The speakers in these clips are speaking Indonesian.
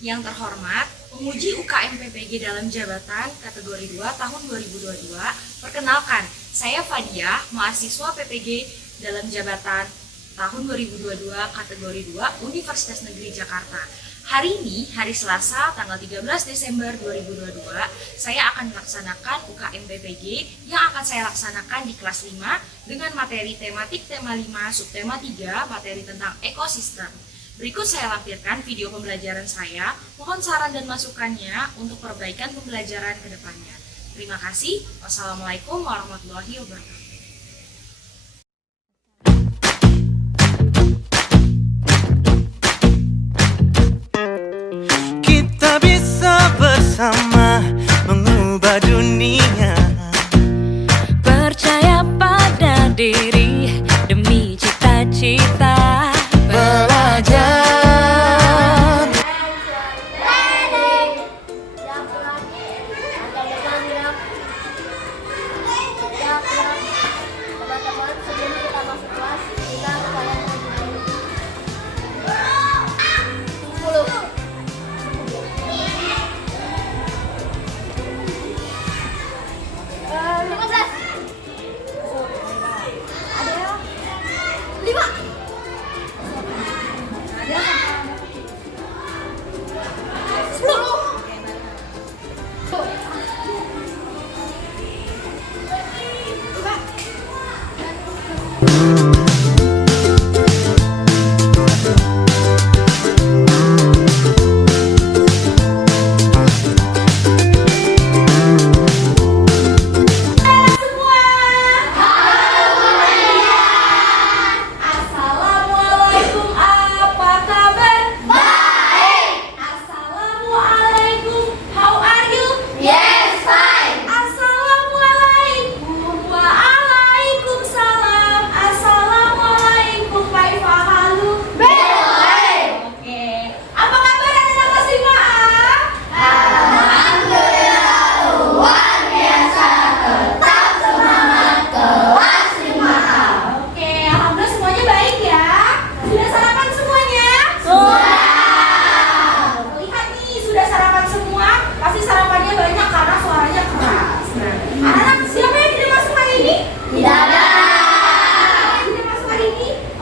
Yang terhormat, penguji UKM PPG dalam jabatan kategori 2 tahun 2022, perkenalkan, saya Fadia, mahasiswa PPG dalam jabatan tahun 2022 kategori 2 Universitas Negeri Jakarta. Hari ini, hari Selasa, tanggal 13 Desember 2022, saya akan melaksanakan UKM PPG yang akan saya laksanakan di kelas 5 dengan materi tematik tema 5, subtema 3, materi tentang ekosistem. Berikut saya lampirkan video pembelajaran saya, mohon saran dan masukannya untuk perbaikan pembelajaran ke depannya. Terima kasih. Wassalamualaikum warahmatullahi wabarakatuh. Bersama mengubah dunia, percaya pada diri demi cita-cita, belajar. Teman-teman, sebelum kita masuk kelas, kita kalian 10.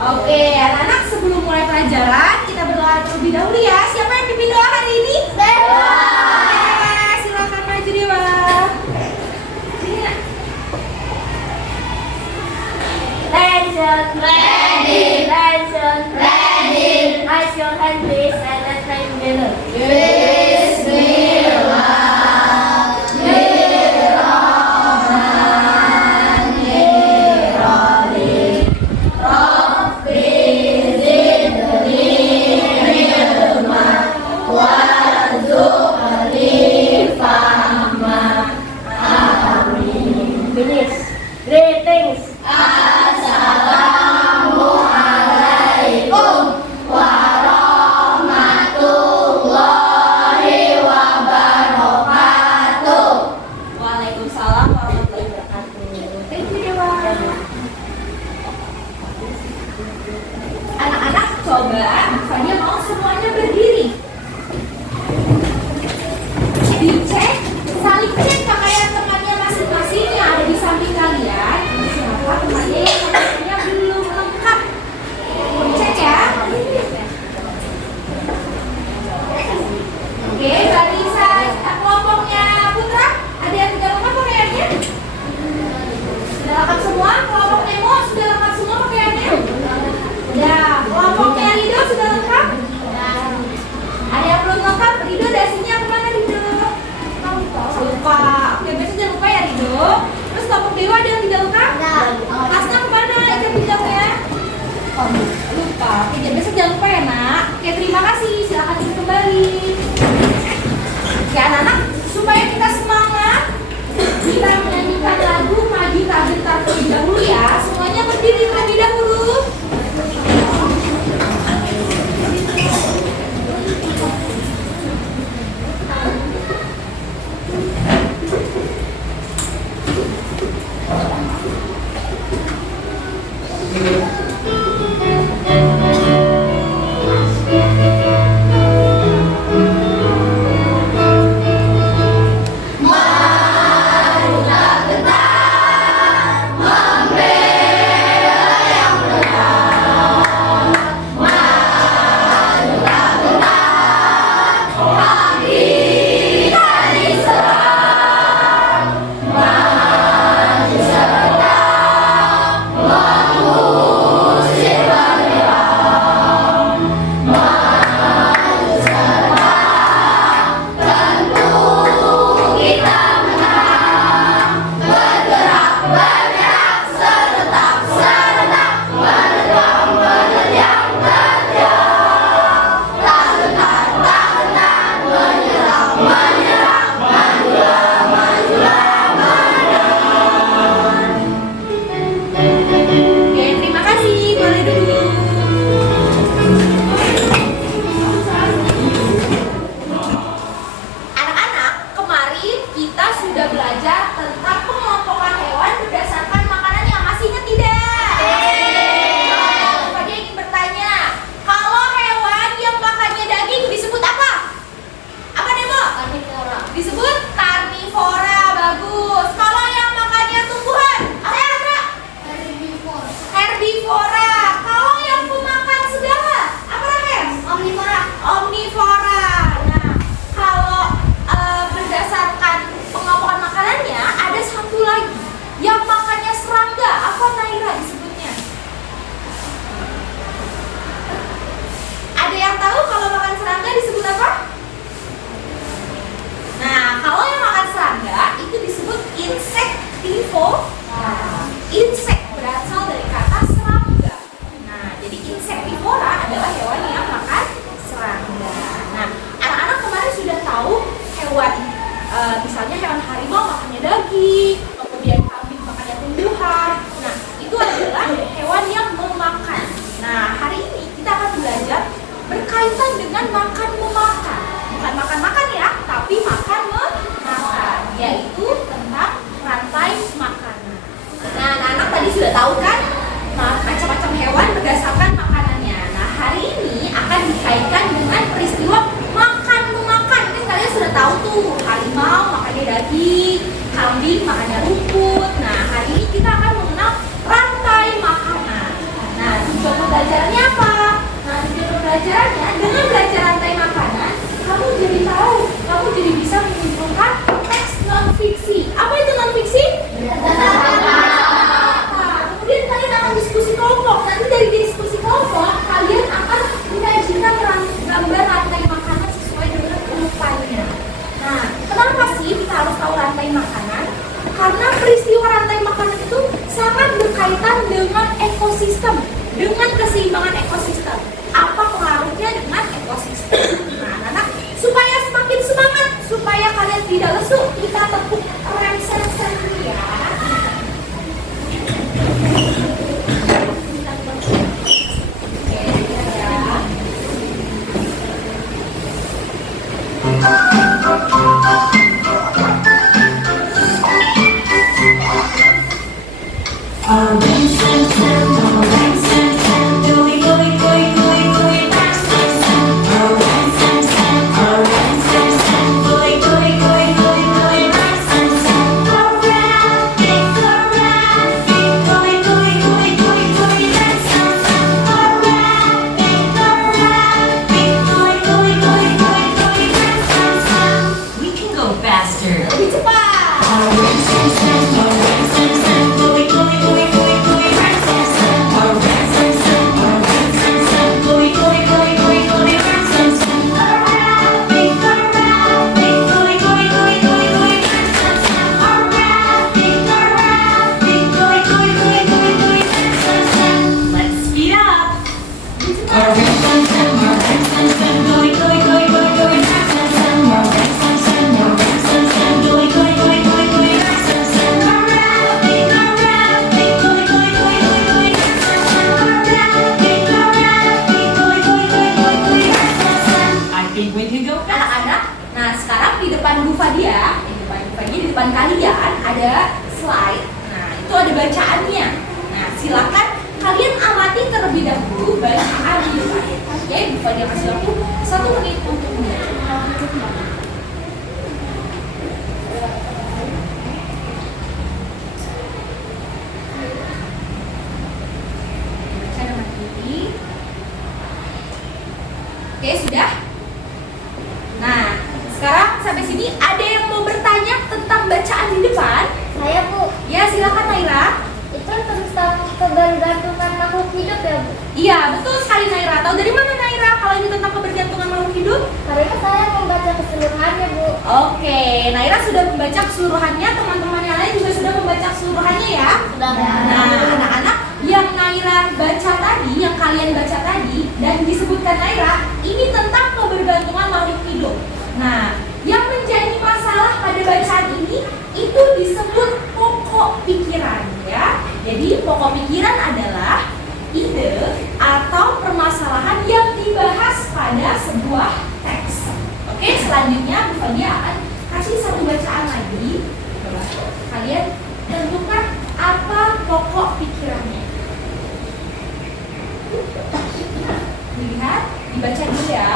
Oke, anak-anak, sebelum mulai pelajaran kita berdoa terlebih dahulu ya. Siapa yang pimpin doa hari ini? Saya. Oke, silakan maju di bawah. Attention, ready, attention, ready. Raise your hand please and let's pray together. Bismillah. Greetings. Assalamualaikum warahmatullahi wabarakatuh. Waalaikumsalam warahmatullahi wabarakatuh. Thank you, Dewa. Anak-anak, coba Fadia mau semuanya berdiri. Dicek, saling cek pakaian temannya masing-masing yang ada di samping kalian. Siapa temannya yang pakaiannya belum lengkap? Cek ya. Oke, barisan kelompoknya Putra, ada yang tidak lengkap pakaiannya? Sudah lengkap semua? Kelompok Nemo sudah lengkap semua pakaiannya? Ya, kelompoknya Rido sudah lengkap? Ada yang belum lengkap? Rido dasinya kemana Rido? Lupa. Oke, besok jangan lupa ya Rido. Terus kelompok Dewa ada yang tidak lengkap? Tasnya kemana? Ikan pindahnya? Lupa. Oke, jadi besok jangan lupa ya nak. Oke, terima kasih. Silahkan duduk kembali. Oke anak-anak, supaya kita semangat, kita menyanyikan lagu Maju Tak Gentar terlebih dahulu ya. Semuanya berdiri terlebih dahulu. sudah tahu kan macam-macam hewan berdasarkan makanannya. Nah, hari ini akan dikaitkan dengan peristiwa makan memakan. Kan kalian sudah tahu tuh, harimau makannya daging, kambing makannya rumput. Nah, hari ini kita akan mengenal rantai makanan. Nah, tujuan pembelajarannya apa? Nah, tujuan pembelajarannya dengan belajar rantai makanan, kamu jadi tahu, kamu jadi bisa menyimpulkan teks non-fiksi. Apa itu non-fiksi? Kemudian kalian akan diskusi kelompok. Nanti dari diskusi kelompok, kalian akan menyajikan gambar rantai makanan sesuai dengan urutannya. Nah, kenapa sih kita harus tahu rantai makanan? Karena peristiwa rantai makanan itu sangat berkaitan dengan ekosistem, dengan keseimbangan ekosistem. Apa pengaruhnya dengan ekosistem? Nah, anak-anak, supaya semakin semangat, supaya kalian tidak lesu, kita tepuk rem-sen dulu ya. We can go faster. Lebih cepat. Let's speed up. I think we can go faster. Anak-anak, nah sekarang di depan Bu Fadia, di depan kalian ada slide. Nah, itu ada bacaannya. Nah, silakan kalian amati terlebih dahulu bacaan di depan. Oke, Bu Fadia kasih waktu 1 menit untuk membaca. Baca nama diri. Oke, sudah? Nah, sekarang sampai sini ada yang mau bertanya tentang bacaan di depan? Saya Bu, Ya, silakan Naira. itu tentang kebergantungan makhluk hidup ya Bu? Iya, betul sekali Naira. Tahu dari mana Naira kalau ini tentang kebergantungan makhluk hidup? Karena saya membaca keseluruhannya Bu. Oke, Naira sudah membaca keseluruhannya, teman-teman yang lain juga sudah membaca keseluruhannya ya? Sudah. Nah, anak-anak, yang Naira baca tadi, yang kalian baca tadi, dan disebutkan Naira, ini tentang kebergantungan makhluk hidup. Nah, yang menjadi masalah pada bacaan ini, itu disebut pokok pikiran ya. Jadi pokok pikiran adalah ide atau permasalahan yang dibahas pada sebuah teks. Oke, selanjutnya Bu Fadia akan kasih satu bacaan lagi. Coba kalian tentukan apa pokok pikirannya. Lihat, dibaca dulu ya.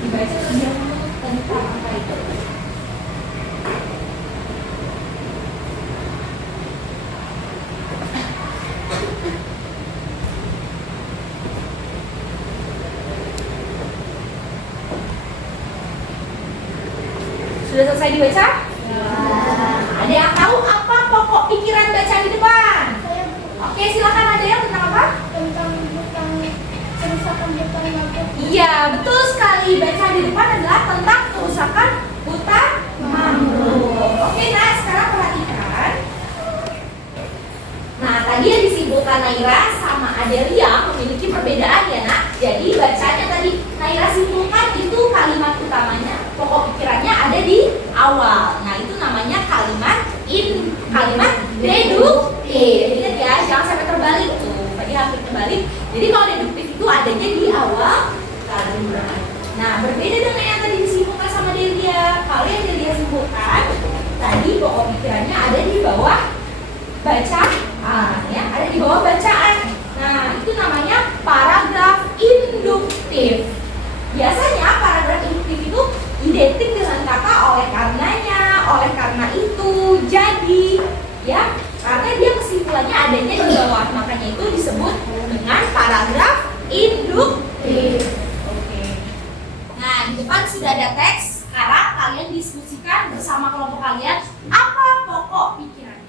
Dibaca terlebih dahulu tentang apa itu. Sudah selesai dibaca? Ada yang tahu apa pokok pikiran bacaan di depan? Saya Bu, Oke, silakan. Ada yang tentang apa? tentang kerusakan hutan makhluk. Iya, betul sekali. Bacaan di depan adalah tentang kerusakan hutan mangrove. Oke, nah sekarang perhatikan. Nah, tadi yang disimpulkan Naira sama Adelia memiliki perbedaan ya nak. Jadi bacanya tadi Naira simpulkan itu kalimat utamanya, pokok pikirannya ada di awal. Nah, itu namanya kalimat deduktif. Ingat ya, jangan sampai terbalik tuh. Tadi hampir terbalik. Jadi kalau deduktif itu adanya di awal kalimat. Nah, berbeda dengan yang tadi disimpulkan sama Delia. Kalau yang Delia simpulkan tadi pokok identik dengan kata oleh karenanya, oleh karena itu, jadi, ya, karena dia kesimpulannya adanya di bawah, makanya itu disebut dengan paragraf induktif. Oke. Nah, di depan sudah ada teks. Sekarang kalian diskusikan bersama kelompok kalian apa pokok pikirannya.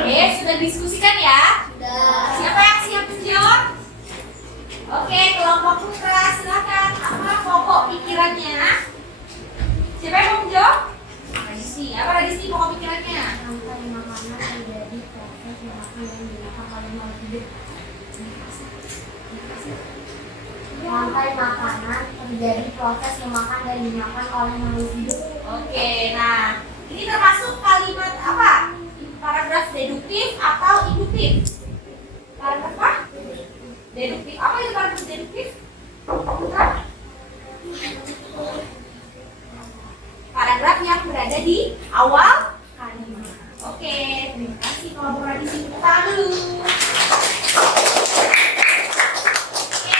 Oke, sudah diskusikan ya? Siapa yang siap menjawab? Oke, kelompok putra silakan. Apa pokok pikirannya? Siapa yang mau menjawab? Radisi. Apa Radisi pokok pikirannya? Rantai makanan menjadi proses memakan yang dimakan oleh makhluk hidup. Rantai makanan terjadi proses memakan dan dimakan oleh makhluk hidup. Oke, nah ini termasuk kalimat apa? Paragraf deduktif atau induktif? Paragraf apa? Deduktif. Apa itu paragraf deduktif? Putra? Paragraf yang berada di awal kalimat. Oke, terima kasih kelompok radisi. Tepuk tangan dulu. Oke,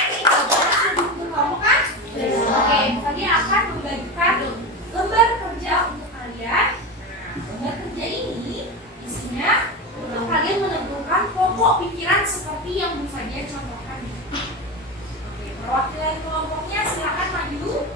ini sudah kelompok kan? Oke, kalian akan membagikan lembar kerja untuk kalian. Nah, lembar kerja ini isinya untuk kalian menentukan pokok pikiran seperti yang Bu Fadia contohkan. Oke, perwakilan kelompoknya silakan maju.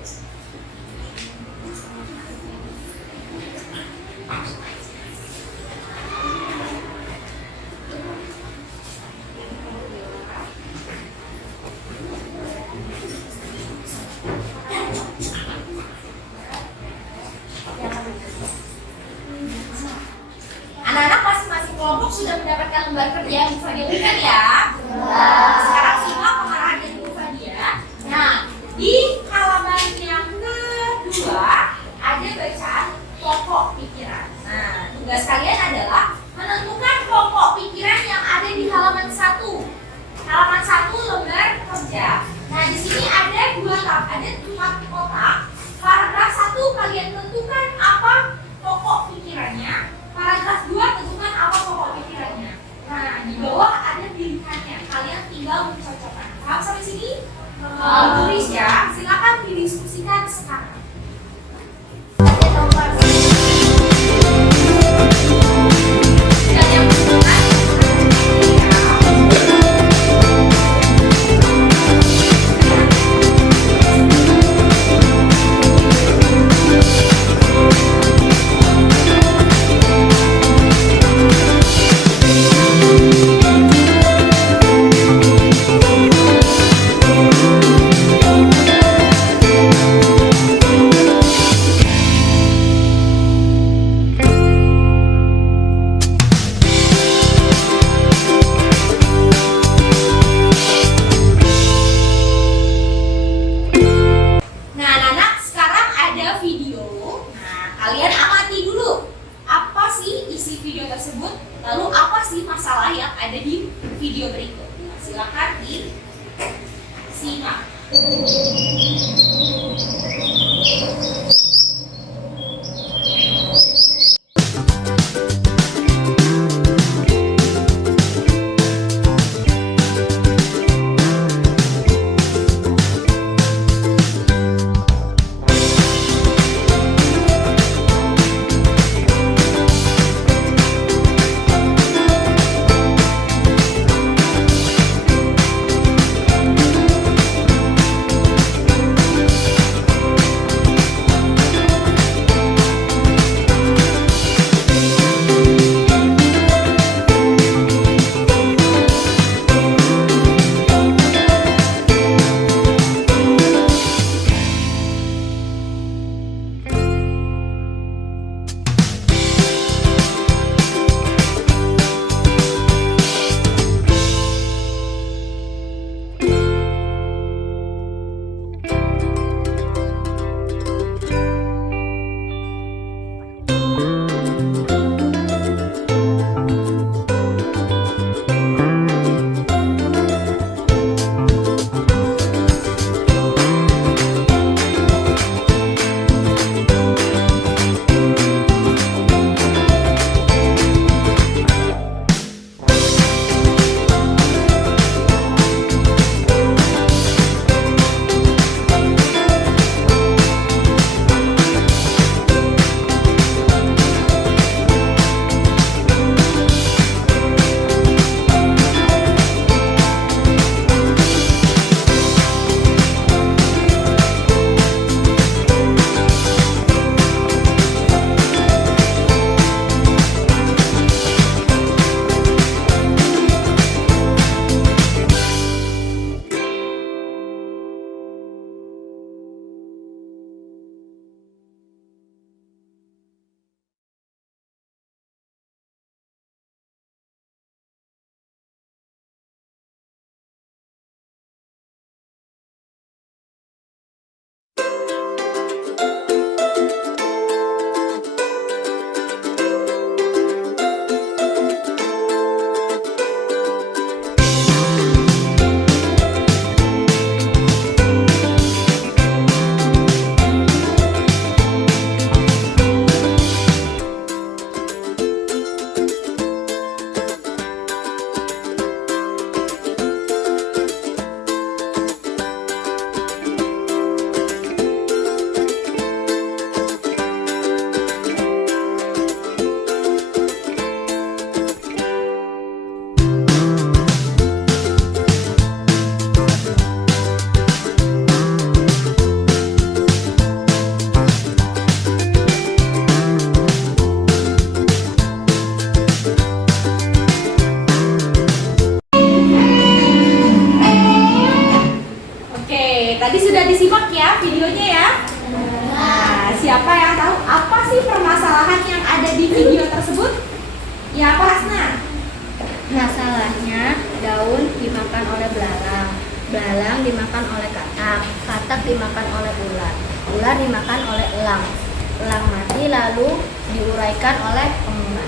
Anak-anak masing-masing kelompok sudah mendapatkan lembar kerja yang Bu Fadia berikan ya. Sekarang simak pengarahan dari Bu Fadia. Nah, di halaman yang kedua ada bacaan pokok pikiran. Nah, tugas kalian adalah menentukan pokok pikiran yang ada di halaman 1. Halaman 1 lembar kerja. Nah, di sini ada 4 kotak. Paragraf 1 kalian tentukan apa pokok pikirannya. Paragraf 2 tentukan apa pokok pikirannya. Nah, di bawah ada pilihannya. Kalian tinggal mencocokkan. Paham sampai sini? Tulis ya. Silakan didiskusikan sekarang. Dan yang menentukan lalu apa sih masalah yang ada di video berikut. Silakan disimak. tadi sudah disimak ya videonya ya. Nah, siapa yang tahu apa sih permasalahan yang ada di video tersebut? Ya, apa Hasna? Masalahnya daun dimakan oleh belalang, belalang dimakan oleh katak, katak dimakan oleh ular, ular dimakan oleh elang, elang mati lalu diuraikan oleh pemula.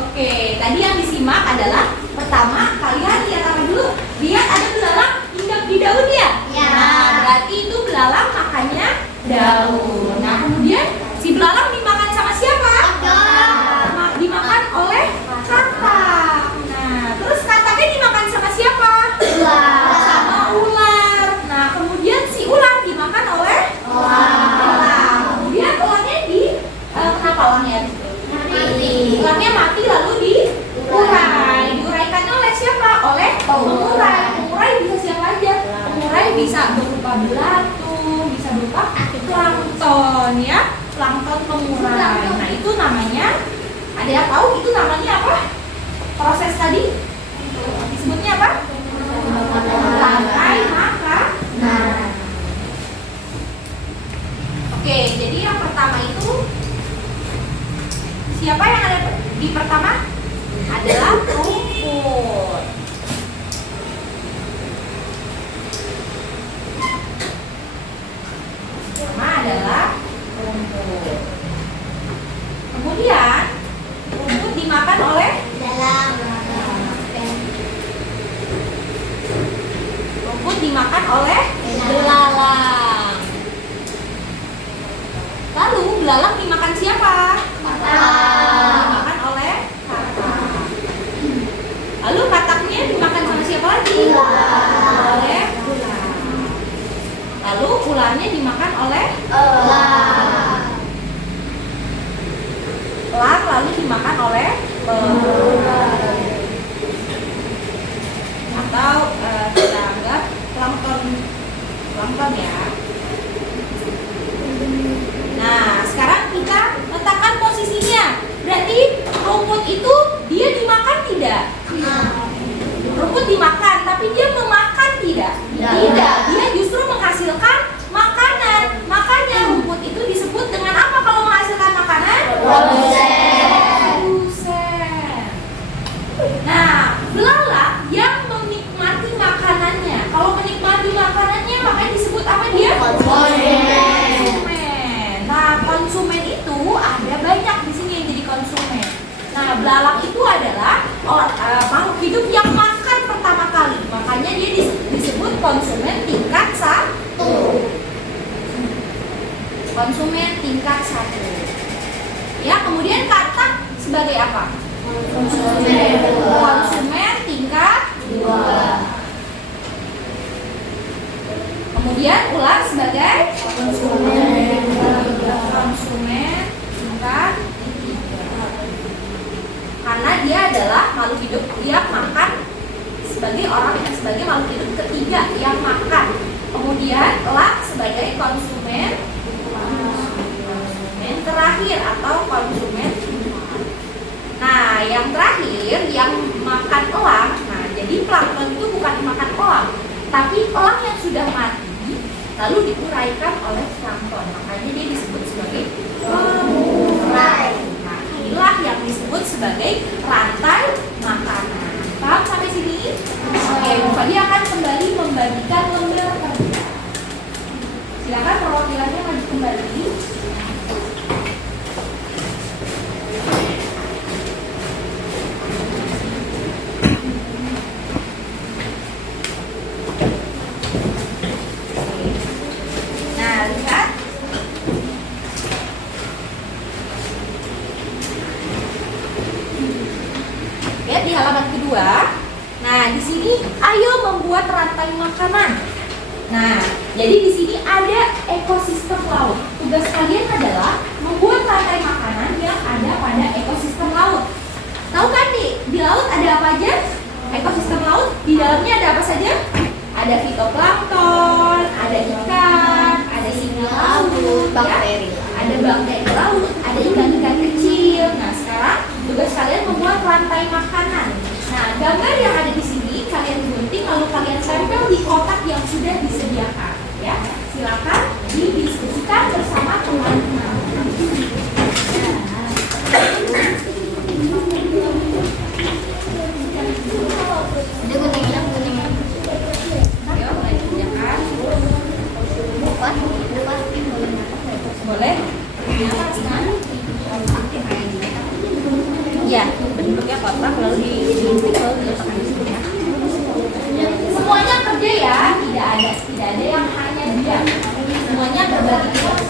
Oke, tadi yang disimak adalah pertama kalian lihat apa dulu? Lihat ada belalang hinggap di daun ya? Ya. Nah, berarti itu belalang makannya daun. Nah, kemudian si belalang dimakan sama siapa? Dimakan oleh katak. Nah, terus kataknya dimakan sama siapa? Ular. Sama ular. Nah, kemudian si ular dimakan oleh elang. Kemudian elangnya kenapa elangnya? Ulangnya mati lalu diurai. Diuraikannya oleh siapa? Oleh pengurai. Pengurai bisa siapa aja? Pengurai bisa berupa belatung, bisa berupa plankton ya. Plankton pengurai. Nah, itu namanya, ada yang tahu itu namanya apa? Proses tadi disebutnya apa? Rantai makan. Oke, jadi yang pertama itu siapa yang ada di pertama? Adalah rumput. Pertama adalah rumput. Kemudian rumput dimakan oleh rumput dimakan oleh belalang. Lalu belalang dimakan siapa? Dimakan oleh katak. Lalu kataknya dimakan sama siapa lagi? Oleh ular. Lalu ularnya dimakan oleh elang, lalu dimakan oleh atau kita anggap plankton ya. Nah, sekarang kita letakkan posisinya. Berarti rumput itu dia dimakan tidak? Rumput dimakan, tapi dia memakan tidak? Tidak. Dia justru menghasilkan makanan. Makanya rumput itu disebut dengan apa kalau menghasilkan makanan? Produsen. Nah, belalang yang menikmati makanannya. Kalau menikmati makanannya, makanya disebut apa dia? Konsumen. Nah, konsumen itu ada banyak di sini yang jadi konsumen. Nah, belalang itu adalah makhluk hidup yang makan pertama kali. Makanya dia disebut konsumen tingkat 1. Konsumen tingkat 1. Ya, kemudian katak sebagai apa? Konsumen tingkat 2. Kemudian ular sebagai konsumen tingkat 3. Karena dia adalah makhluk hidup yang makan sebagai makhluk hidup ketiga yang makan. Kemudian elang sebagai konsumen terakhir atau konsumen. Nah, yang terakhir yang makan elang. Nah, jadi plankton itu bukan makan elang, tapi elang yang sudah mati lalu diuraikan oleh plankton. Makanya dia disebut sebagai pengurai. Nah, inilah yang disebut sebagai rantai makanan. Paham sampai sini? Oke, Fadi akan kembali membagikan lembar kerja. Silakan perwakilannya maju kembali. Nah, lihat. Lihat di halaman kedua. Nah, di sini ayo membuat rantai makanan. Nah, jadi di sini ada ekosistem laut. Tugas kalian adalah membuat rantai makanan yang ada pada ekosistem laut. Tahu kan di laut ada apa aja? Ekosistem laut di dalamnya ada apa saja? Ada fitoplankton, ada ikan, ada singa laut, bakteri, ya? Ada bakteri laut, ada ikan-ikan kecil. Nah, sekarang tugas kalian membuat rantai makanan. Nah, gambar yang ada di sini kalian gunting lalu kalian tempel di kotak yang sudah disediakan, ya. tidak ada yang hanya diam. Semuanya berbagi tugas.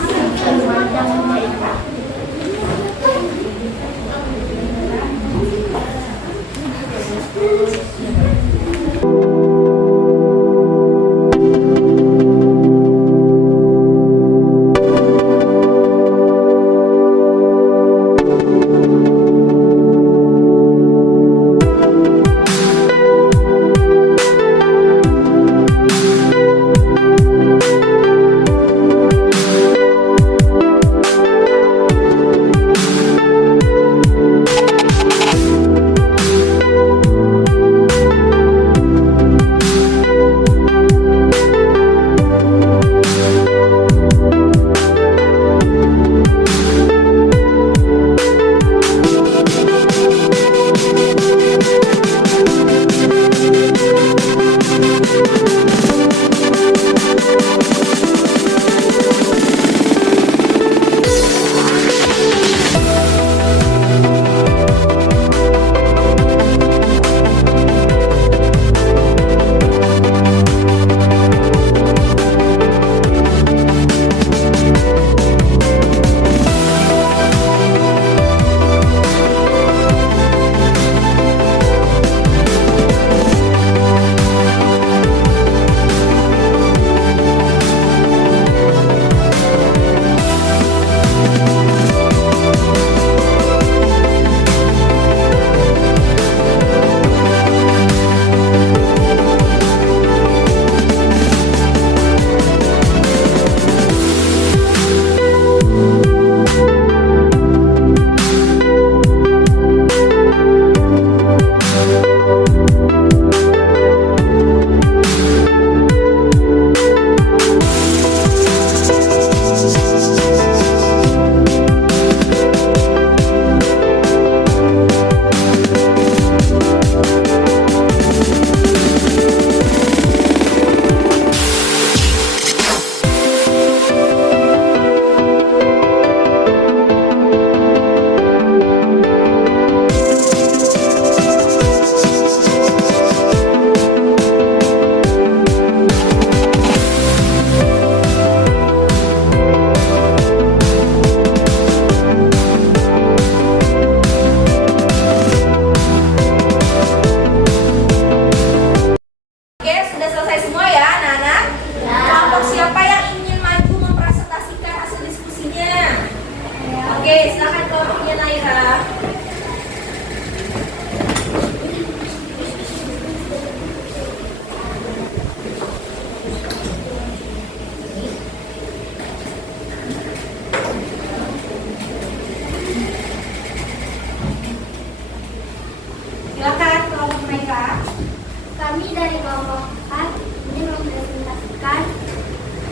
Kami dari kelompok 4 ini mempresentasikan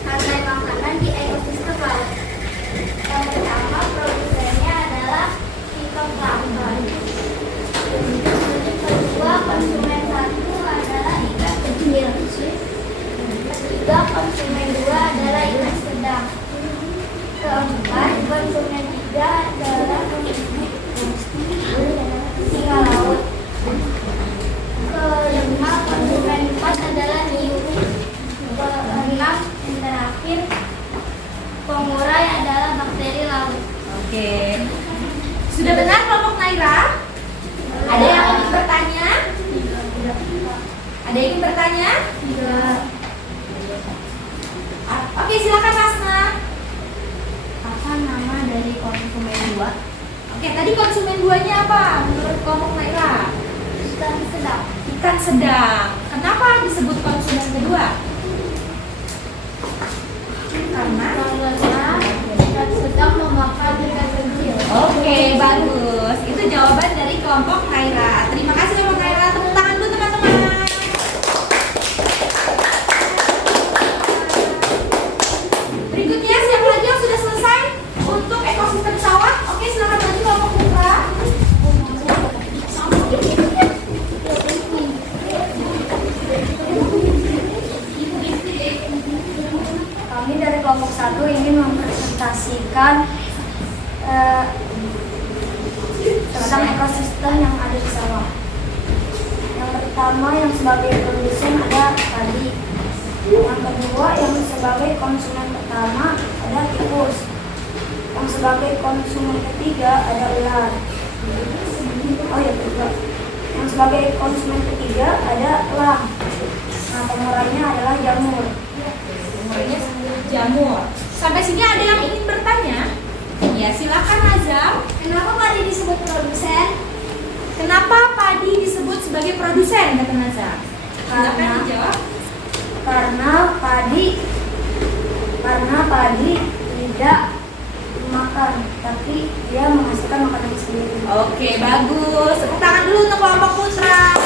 harga makanan di ekosistem laut. Yang pertama, produsennya adalah fitoplankton. Kedua, konsumen satu adalah ikan kecil. Ketiga, konsumen dua adalah ikan sedang. Keempat, konsumen tiga adalah singa laut. Kelima, konsumen 4 adalah hiu. Keenam, yang terakhir, pengurai adalah bakteri laut. Oke. Sudah benar kelompok Naira? Ada yang ingin bertanya? Ada yang ingin bertanya? Tidak. Oke, silakan Rasna. Apa nama dari konsumen 2? Oke, tadi konsumen duanya apa menurut kelompok Naira? Ikan sedang. Ikan sedang. Kenapa disebut konsumen kedua? Karena ikan sedang memakan ikan kecil. Oke, bagus. Itu jawaban dari kelompok Naira. Terima kasih kelompok Naira. Tepuk tangan dulu teman-teman. Berikutnya siapa lagi yang sudah selesai untuk ekosistem sawah? Oke, silakan lagi kelompok Putra. Kami dari kelompok 1 ingin mempresentasikan tentang ekosistem yang ada di sawah. Yang pertama yang sebagai produsen ada padi. Yang kedua yang sebagai konsumen pertama ada tikus. Yang sebagai konsumen ketiga ada ular. Oh ya, kedua. Yang sebagai konsumen ketiga ada elang. Nah, pengurainya adalah jamur. Pengurainya jamur. Sampai sini ada yang ingin bertanya? Ya, silakan Azam. Kenapa padi disebut produsen? Kenapa padi disebut sebagai produsen, kata Nazam? Silakan Karena- dijawab. Karena padi tidak dimakan, tapi dia menghasilkan makanan sendiri. Oke, bagus. Tepuk tangan dulu untuk kelompok putra.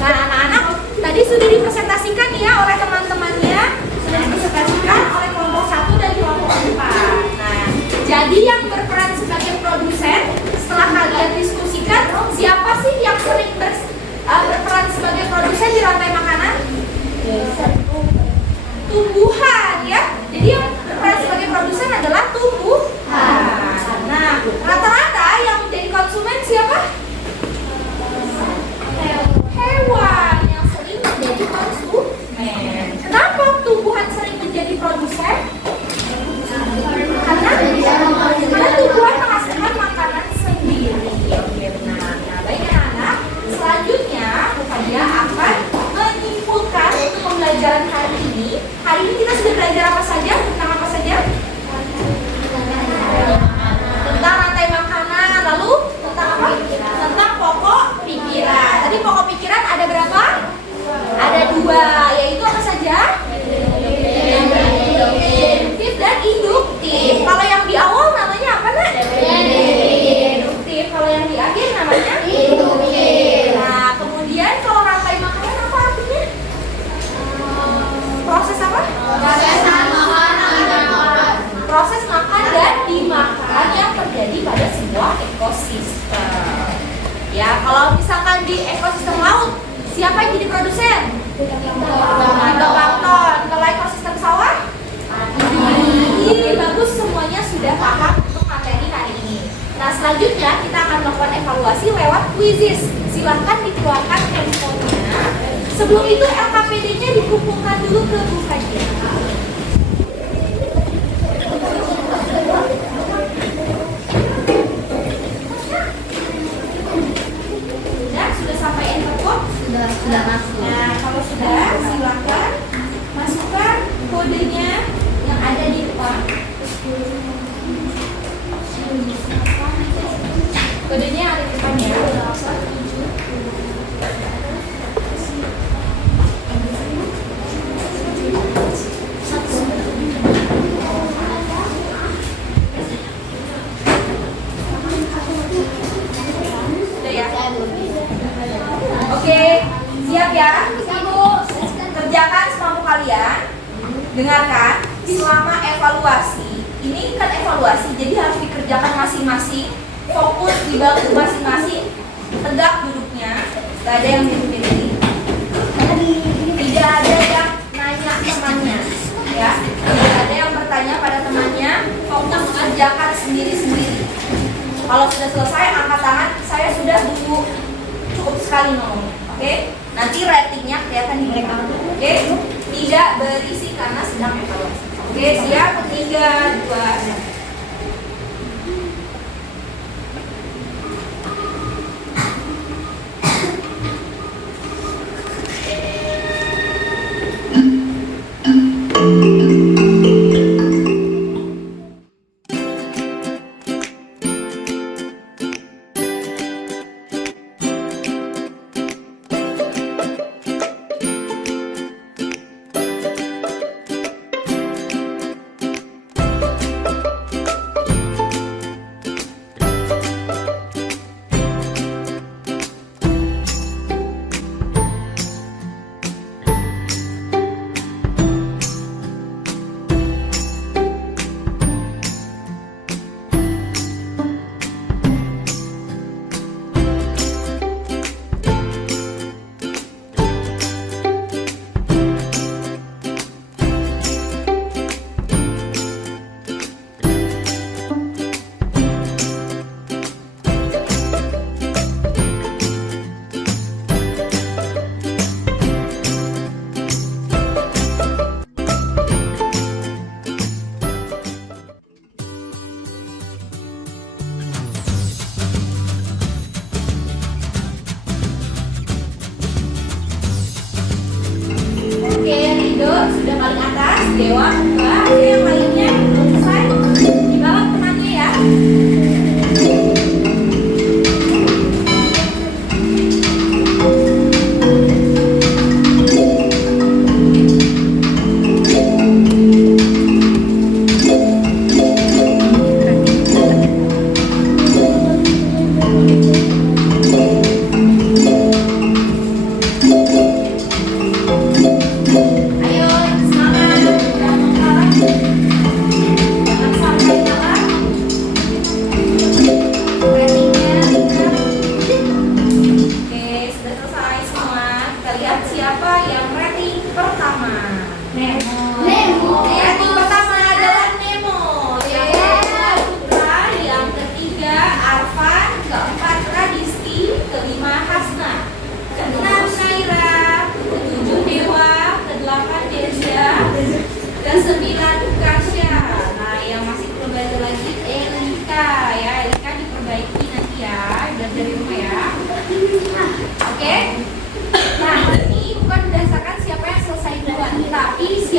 Nah, anak-anak tadi sudah dipresentasikan ya oleh teman-temannya, sudah dipresentasikan oleh kelompok 1 dan kelompok 4. Nah, jadi yang berperan sebagai produsen setelah kalian diskusikan, siapa sih yang sering berperan sebagai produsen di rantai makanan? Tumbuhan ya. Jadi yang berperan sebagai produsen adalah tumbuhan. Nah, rata-rata yang menjadi konsumen siapa? Hewan yang sering menjadi konsumen. Kenapa tumbuhan sering menjadi produsen? Karena tumbuhan menghasilkan makanan sendiri. Oke, benar. Nah, baik anak-anak. Selanjutnya, Fadia akan menyimpulkan untuk pembelajaran hari ini. Hari ini kita sudah belajar apa saja? Tentang apa saja? Tentang rantai makanan. Lalu tentang apa? Tentang pokok pikiran. Tadi pokok pikiran ada berapa? Ada 2, yaitu apa saja? Deduktif dan induktif. Kalau yang di awal namanya apa, Nak? Deduktif. Kalau yang di akhir namanya induktif. Nah, kemudian kalau rantai makanan apa artinya? Proses apa? Proses makan dan dimakan yang terjadi pada sebuah ekosistem. Ya, kalau misalkan di ekosistem laut, siapa yang jadi produsen? Plankton. Kalau ekosistem sawah? Ini bagus, semuanya sudah paham untuk materi hari ini. Nah, selanjutnya kita akan melakukan evaluasi lewat quizzes. Silahkan dikeluarkan handphonenya. Sebelum itu LKPD-nya dikumpulkan dulu ke Bu Fadia. Sudah sampai enter kok? Sudah masuk. Nah, kalau sudah, silakan masukkan kodenya yang ada di depan. Kodenya ada di depan ya. Sudah ya? Oke, siap ya? Kerjakan semampu kalian. Dengarkan, selama evaluasi. Ini kan evaluasi, jadi harus dikerjakan masing-masing. Fokus di bangku masing-masing. Tegak duduknya. Gak ada yang diri-diri. Tidak ada yang nanya temannya, ya. Tidak ada yang bertanya pada temannya. Fokus kerjakan sendiri-sendiri. Kalau sudah selesai, angkat tangan. Saya sudah tunggu cukup sekali ngomongnya, oke? Nanti ratingnya kelihatan di mereka, oke? Tidak berisi karena sedang evaluasi. Oke, siap? 3, 2, 1.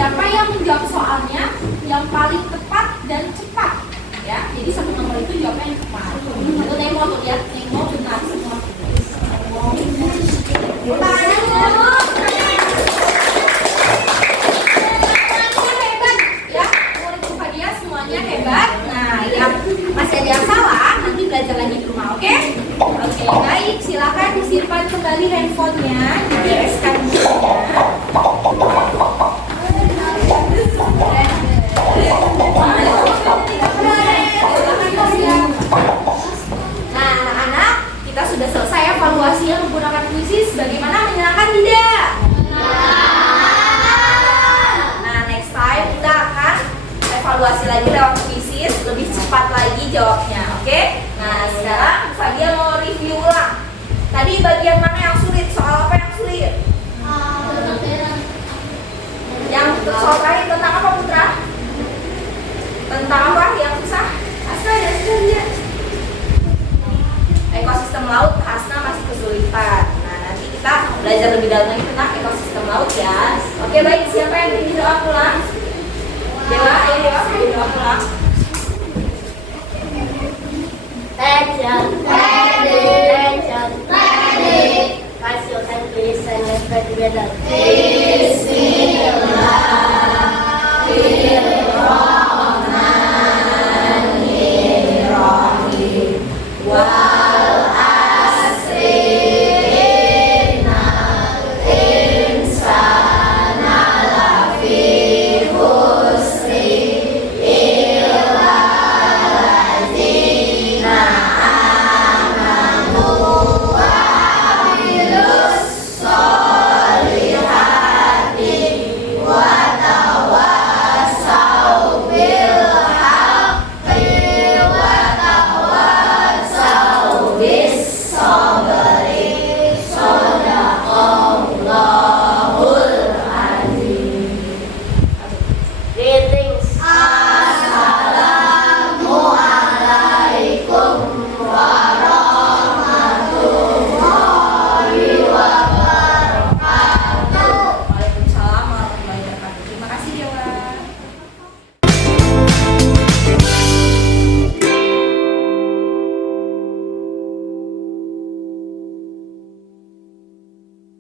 siapa yang menjawab soalnya yang paling tepat dan cepat. Ya, jadi satu nomor itu jawabnya yang cepat. Tuh Nemo tuh lihat, Nemo benar semua. Tangannya dulu. Hebat ya, murid dia semuanya hebat. Nah, yang masih ada yang salah nanti belajar lagi di rumah, oke? Oke, baik. Silakan disimpan kembali handphonenya, dibereskan bukunya. Nah, anak-anak, kita sudah selesai evaluasinya menggunakan kuisis. Bagaimana, menyenangkan tidak? Nah, next time kita akan evaluasi lagi lewat kuisis, lebih cepat lagi jawabnya, oke? Nah, sekarang Fadia mau review ulang. Tadi bagian mana yang sulit? Soal apa yang sulit? Yang soal terakhir tentang apa, Putra? Tentang apa yang susah? Hasna ya sudah lihat. Ekosistem laut, Hasna masih kesulitan. Nah, nanti kita belajar lebih dalam lagi tentang ekosistem laut ya. Oke, baik. Siapa yang ingin doa pulang? Dewa, ayo Dewa, ingin doa pulang. Teacher,